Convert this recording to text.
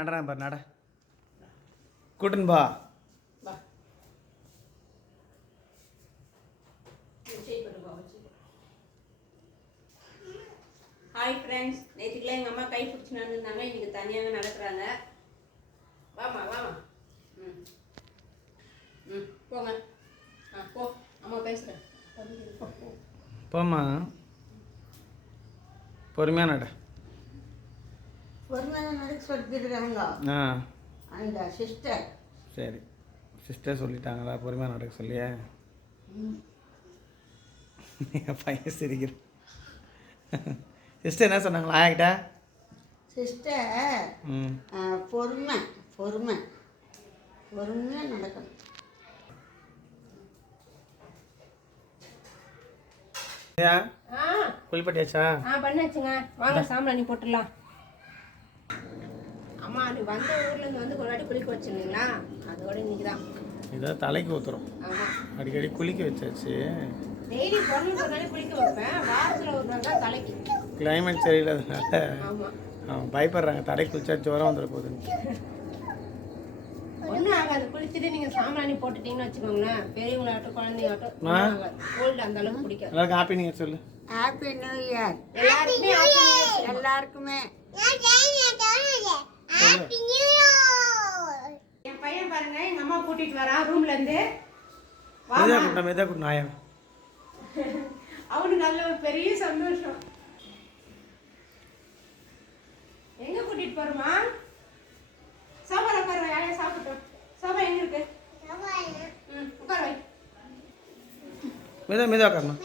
நடறேன் பாரு நட கூட்டுன்னு பா. ஹாய் ஃப்ரெண்ட்ஸ், நேற்றுக்குலாம் எங்கள் அம்மா கை பிடிச்சி நடந்துருந்தாங்க. இன்றைக்கி தனியாக நடக்கிறாங்க. வாமா வாமா. ம் ம் போங்க. போ, அம்மா பேசுகிறேன். போம்மா, பொறுமையாக நட. பொறுமையாக நடக்க சொல்லியிருக்காங்க அந்த சிஸ்டர். சரி, சிஸ்டர் சொல்லிட்டாங்களா பொறுமையாக நடக்க சொல்லியே? என் பையன் சிரிக்கிற. சிஸ்டர் என்ன சொன்னாங்களா ஆயாக்கிட்ட? சிஸ்டர் பொறுமை பொறுமை பொறுமையாக நடக்கணும். குளிப்பட்டியாச்சா? பண்ணாச்சுங்க. வாங்க சாம்பிராணி போட்டுடலாம். அம்மா நீ வந்த ஊர்லேருந்து வந்து ஒரு வாட்டி குளிக்க வச்சுருந்தீங்களா? அதோட இன்னைக்கு தான் இதை தலைக்கு ஊற்றுறோம். ஆமாம், அடிக்கடி குளிக்க வச்சாச்சு. டெய்லி பிறந்து ஒரு நாளைக்கு குளிக்க வைப்பேன். வாரத்தில் ஒரு நாள் தான் தலைக்கு. கிளைமேட் சரியில்லாதனால ஆமாம் அவன் பயப்படுறாங்க தலை குளிச்சா ஜுரம் வந்துட போகுதுன்னு. ஒன்றும் ஆகாது. குளிச்சுட்டு நீங்கள் சாம்பிராணி போட்டுட்டீங்கன்னு வச்சுக்கோங்களேன், பெரியவங்களாகட்டும் குழந்தையாகட்டும் கோல்டு அந்த அளவுக்கு பிடிக்காது. எல்லாருக்கும் ஹாப்பி நியூ இயர் சொல்லு. ஹாப்பி நியூ இயர் எல்லாருக்குமே எல்லாருக்குமே. என் பையன் பாருங்க, எங்க அம்மா கூட்டிட்டு வரான் ரூம்ல இருந்து. மெதா கூட்டம் ஆயா. அவனுக்கு நல்ல ஒரு பெரிய சந்தோஷம். எங்க கூட்டிட்டு போறோமா? சோபால உட்கார வை. யாரையா சாப்பிட்டோம். சோபா எங்க இருக்கு? உட்கார வை. மெதா உட்காரணும்.